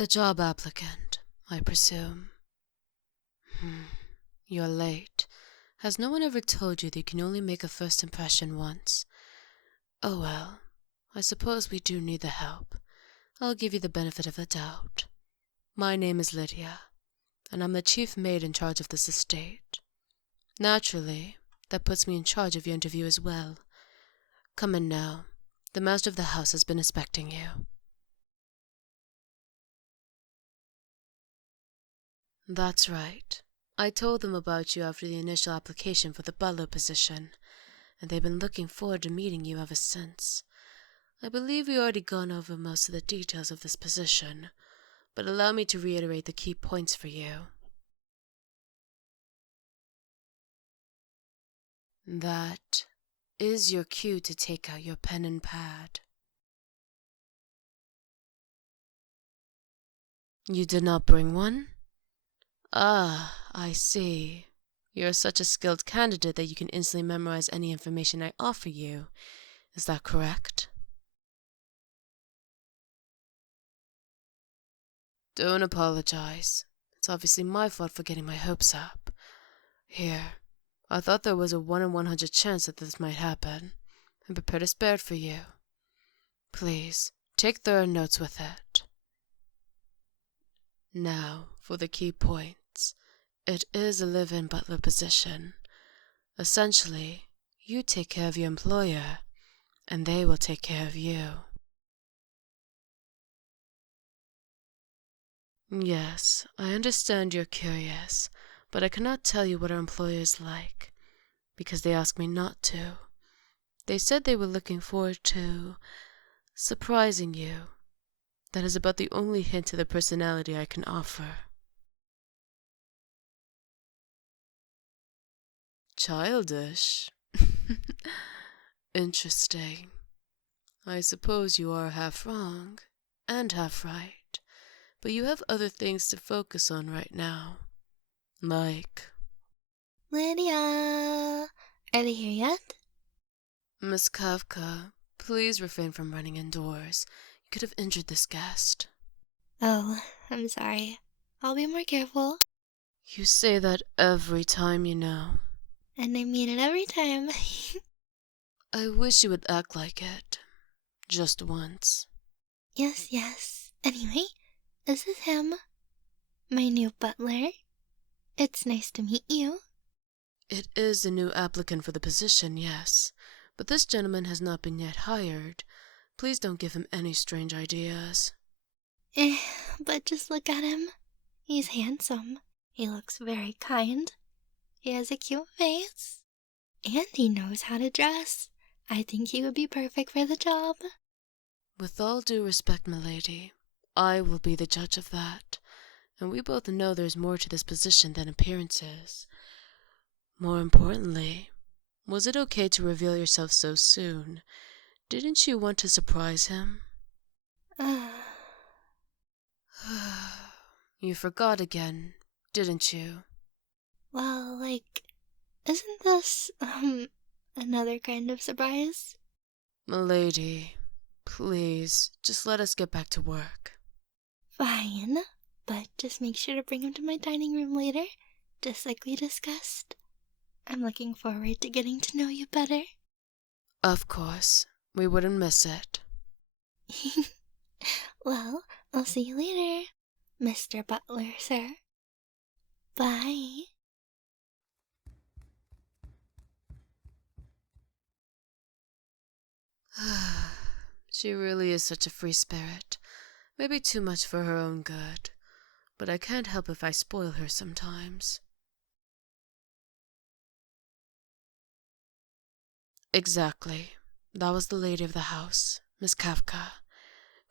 The job applicant, I presume. You're late. Has no one ever told you that you can only make a first impression once? Oh well, I suppose we do need the help. I'll give you the benefit of the doubt. My name is Lydia, and I'm the chief maid in charge of this estate. Naturally, that puts me in charge of your interview as well. Come in now. The master of the house has been expecting you. That's right. I told them about you after the initial application for the butler position, and they've been looking forward to meeting you ever since. I believe we already gone over most of the details of this position, but allow me to reiterate the key points for you. That is your cue to take out your pen and pad. You did not bring one? Ah, I see. You're such a skilled candidate that you can instantly memorize any information I offer you. Is that correct? Don't apologize. It's obviously my fault for getting my hopes up. Here, I thought there was a 1 in 100 chance that this might happen, and prepared a spare for you. Please, take thorough notes with it. Now, for the key points. It is a live-in butler position. Essentially, you take care of your employer, and they will take care of you. Yes, I understand you're curious, but I cannot tell you what our employer is like, because they asked me not to. They said they were looking forward to surprising you. That is about the only hint to the personality I can offer. Childish? Interesting. I suppose you are half wrong and half right, but you have other things to focus on right now. Like... Lydia! Are they here yet? Miss Kafka, please refrain from running indoors. You could have injured this guest. Oh, I'm sorry. I'll be more careful. You say that every time, you know. And I mean it every time. I wish you would act like it. Just once. Yes. Anyway, this is him. My new butler. It's nice to meet you. It is a new applicant for the position, yes. But this gentleman has not been yet hired. Please don't give him any strange ideas. But just look at him. He's handsome. He looks very kind. He has a cute face. And he knows how to dress. I think he would be perfect for the job. With all due respect, milady, I will be the judge of that. And we both know there's more to this position than appearances. More importantly, was it okay to reveal yourself so soon? Didn't you want to surprise him? You forgot again, didn't you? Well, isn't this, another kind of surprise? Milady, please, just let us get back to work. Fine, but just make sure to bring him to my dining room later, just like we discussed. I'm looking forward to getting to know you better. Of course, we wouldn't miss it. Well, I'll see you later, Mr. Butler, sir. Bye. She really is such a free spirit. Maybe too much for her own good. But I can't help if I spoil her sometimes. Exactly. That was the lady of the house, Miss Kafka.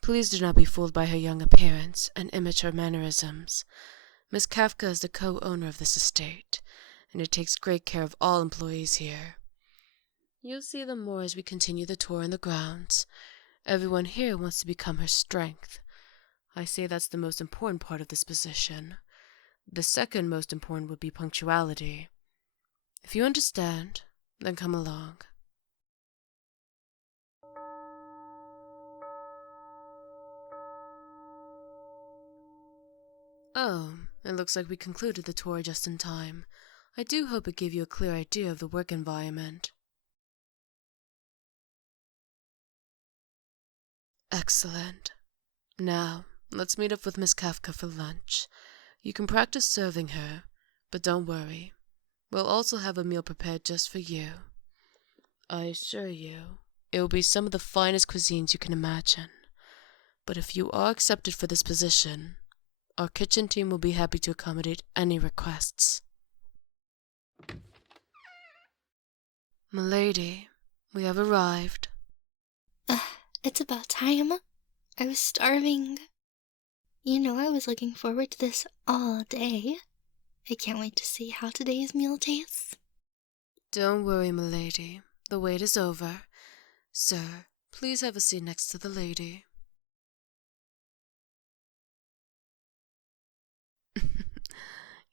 Please do not be fooled by her young appearance and immature mannerisms. Miss Kafka is the co-owner of this estate, and it takes great care of all employees here. You'll see them more as we continue the tour in the grounds. Everyone here wants to become her strength. I say that's the most important part of this position. The second most important would be punctuality. If you understand, then come along. Oh, it looks like we concluded the tour just in time. I do hope it gave you a clear idea of the work environment. Excellent. Now, let's meet up with Miss Kafka for lunch. You can practice serving her, but don't worry. We'll also have a meal prepared just for you. I assure you, it will be some of the finest cuisines you can imagine. But if you are accepted for this position, our kitchen team will be happy to accommodate any requests. Milady, we have arrived. It's about time. I was starving. You know I was looking forward to this all day. I can't wait to see how today's meal tastes. Don't worry, milady. The wait is over. Sir, please have a seat next to the lady.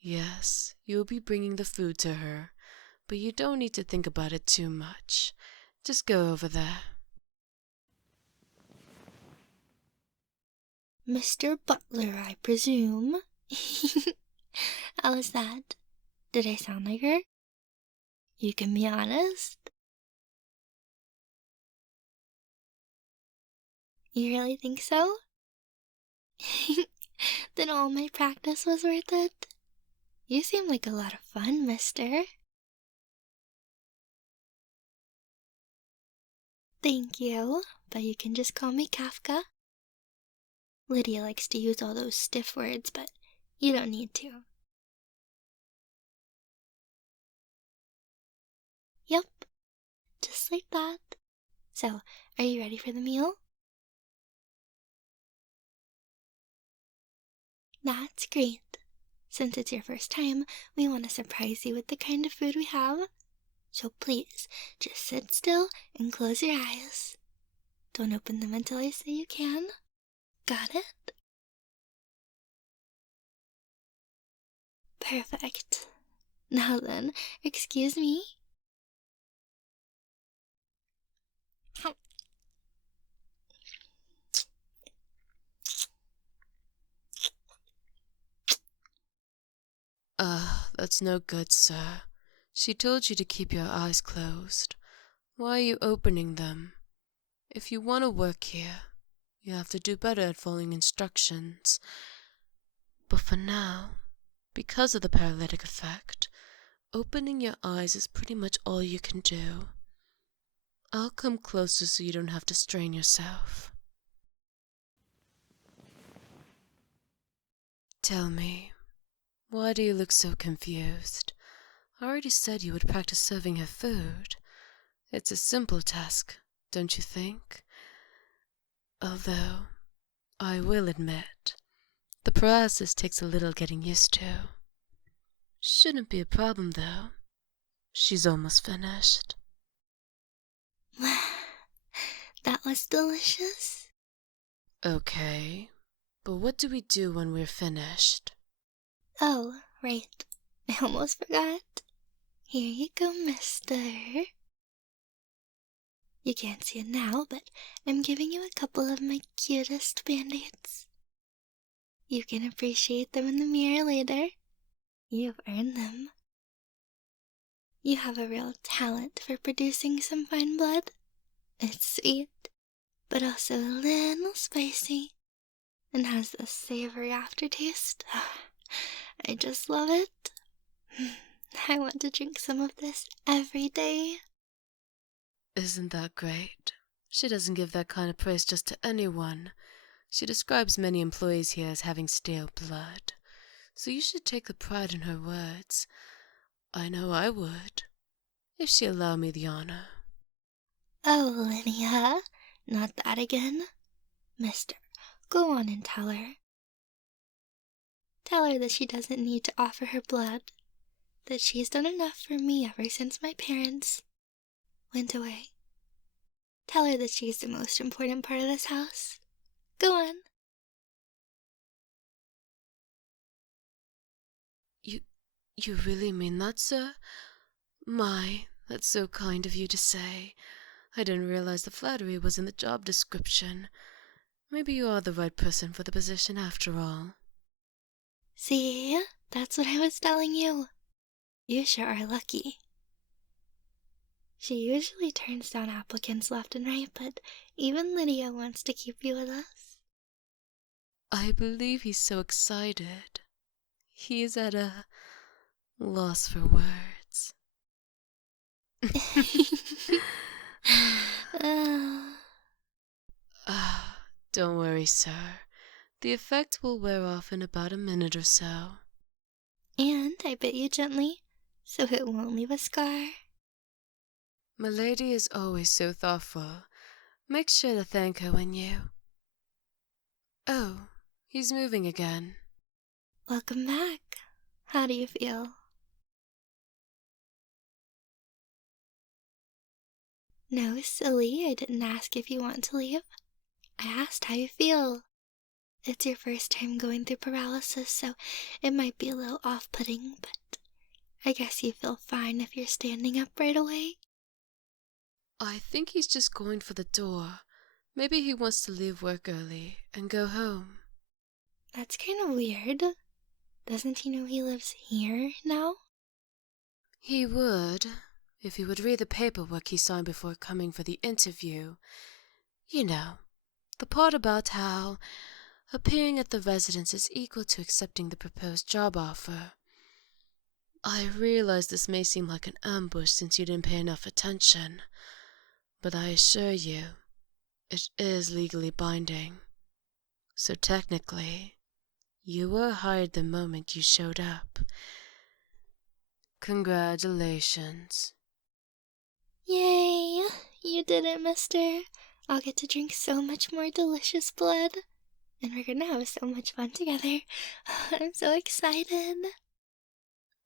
Yes, you'll be bringing the food to her, but you don't need to think about it too much. Just go over there. Mr. Butler, I presume. How was that? Did I sound like her? You can be honest. You really think so? Then all my practice was worth it? You seem like a lot of fun, mister. Thank you, but you can just call me Kafka. Lydia likes to use all those stiff words, but you don't need to. Yep, just like that. So, are you ready for the meal? That's great. Since it's your first time, we want to surprise you with the kind of food we have. So please, just sit still and close your eyes. Don't open them until I say you can. Got it? Perfect. Now then, excuse me. That's no good, sir. She told you to keep your eyes closed. Why are you opening them? If you want to work here, you have to do better at following instructions. But for now, because of the paralytic effect, opening your eyes is pretty much all you can do. I'll come closer so you don't have to strain yourself. Tell me, why do you look so confused? I already said you would practice serving her food. It's a simple task, don't you think? Although, I will admit, the paralysis takes a little getting used to. Shouldn't be a problem, though. She's almost finished. That was delicious. Okay, but what do we do when we're finished? Oh, right. I almost forgot. Here you go, mister. You can't see it now, but I'm giving you a couple of my cutest band-aids. You can appreciate them in the mirror later. You've earned them. You have a real talent for producing some fine blood. It's sweet, but also a little spicy, and has a savory aftertaste. I just love it. I want to drink some of this every day. Isn't that great? She doesn't give that kind of praise just to anyone. She describes many employees here as having stale blood. So you should take the pride in her words. I know I would, if she allowed me the honor. Oh, Lydia, not that again. Mister, go on and tell her. Tell her that she doesn't need to offer her blood, that she's done enough for me ever since my parents went away. Tell her that she's the most important part of this house. Go on. You really mean that, sir? My, that's so kind of you to say. I didn't realize the flattery was in the job description. Maybe you are the right person for the position after all. See? That's what I was telling you. You sure are lucky. She usually turns down applicants left and right, but even Lydia wants to keep you with us. I believe he's so excited. He is at a loss for words. Don't worry, sir. The effect will wear off in about a minute or so. And I bit you gently, so it won't leave a scar. Milady is always so thoughtful. Make sure to thank her when you... Oh, he's moving again. Welcome back. How do you feel? No, silly, I didn't ask if you want to leave. I asked how you feel. It's your first time going through paralysis, so it might be a little off-putting, but I guess you feel fine if you're standing up right away. I think he's just going for the door. Maybe he wants to leave work early and go home. That's kind of weird. Doesn't he know he lives here now? He would, if he would read the paperwork he signed before coming for the interview. You know, the part about how appearing at the residence is equal to accepting the proposed job offer. I realize this may seem like an ambush since you didn't pay enough attention, but I assure you, it is legally binding. So technically, you were hired the moment you showed up. Congratulations. Yay! You did it, mister. I'll get to drink so much more delicious blood. And we're gonna have so much fun together. I'm so excited.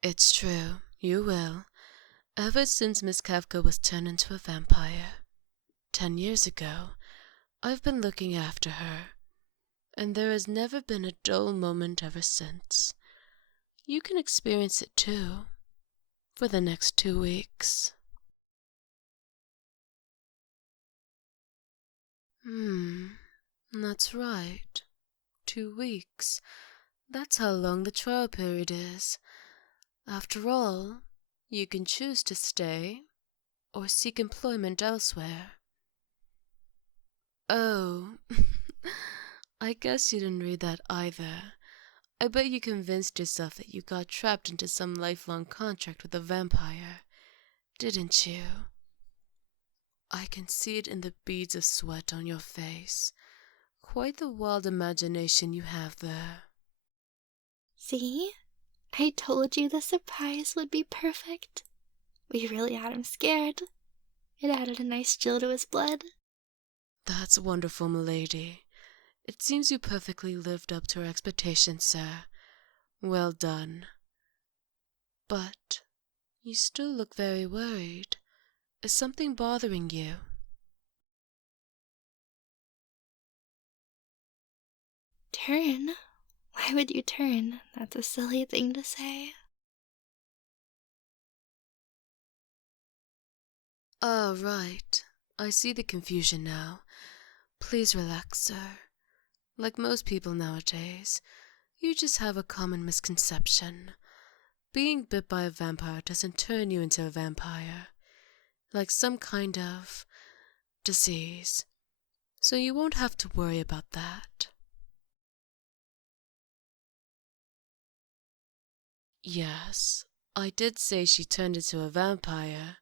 It's true, you will. Ever since Miss Kafka was turned into a vampire, 10 years ago, I've been looking after her, and there has never been a dull moment ever since. You can experience it too, for the next 2 weeks. That's right. 2 weeks. That's how long the trial period is. After all, you can choose to stay or seek employment elsewhere. Oh, I guess you didn't read that either. I bet you convinced yourself that you got trapped into some lifelong contract with a vampire, didn't you? I can see it in the beads of sweat on your face. Quite the wild imagination you have there. See? I told you the surprise would be perfect. We really had him scared. It added a nice chill to his blood. That's wonderful, milady. It seems you perfectly lived up to our expectations, sir. Well done. But you still look very worried. Is something bothering you? Turn? Why would you turn? That's a silly thing to say. Ah, right. I see the confusion now. Please relax, sir. Like most people nowadays, you just have a common misconception. Being bit by a vampire doesn't turn you into a vampire. Like some kind of disease. So you won't have to worry about that. Yes, I did say she turned into a vampire,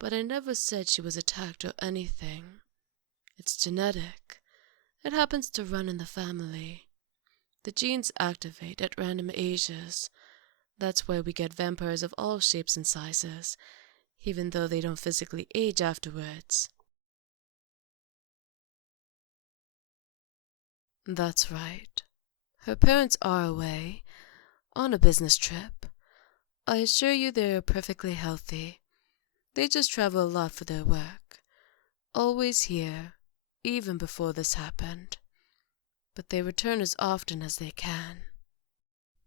but I never said she was attacked or anything. It's genetic. It happens to run in the family. The genes activate at random ages. That's why we get vampires of all shapes and sizes, even though they don't physically age afterwards. That's right. Her parents are away, on a business trip. I assure you they are perfectly healthy. They just travel a lot for their work. Always here, even before this happened. But they return as often as they can.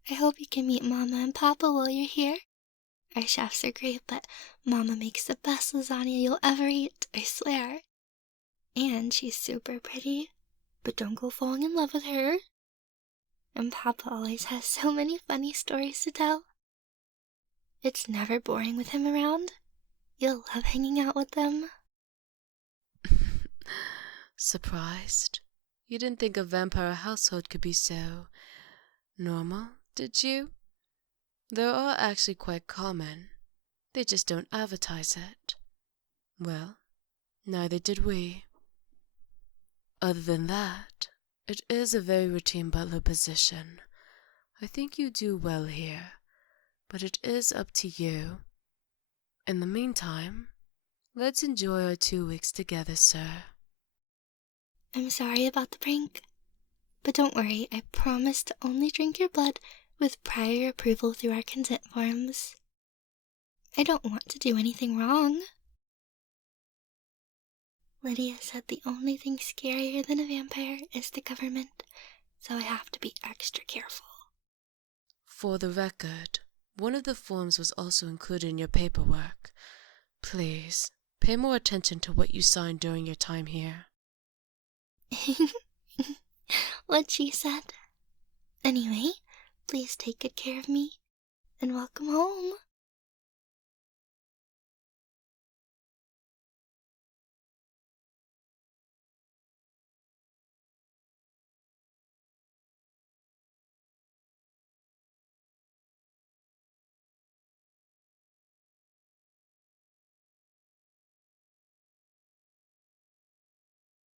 I hope you can meet Mama and Papa while you're here. Our chefs are great, but Mama makes the best lasagna you'll ever eat, I swear. And she's super pretty. But don't go falling in love with her. and Papa always has so many funny stories to tell. It's never boring with him around. You'll love hanging out with them. Surprised? You didn't think a vampire household could be so normal, did you? They are actually quite common. They just don't advertise it. Well, neither did we. Other than that, it is a very routine butler position. I think you do well here, but it is up to you. In the meantime, let's enjoy our 2 weeks together, sir. I'm sorry about the prank, but don't worry, I promise to only drink your blood with prior approval through our consent forms. I don't want to do anything wrong. Lydia said the only thing scarier than a vampire is the government, so I have to be extra careful. For the record, one of the forms was also included in your paperwork. Please, pay more attention to what you signed during your time here. What she said. Anyway, please take good care of me, and welcome home.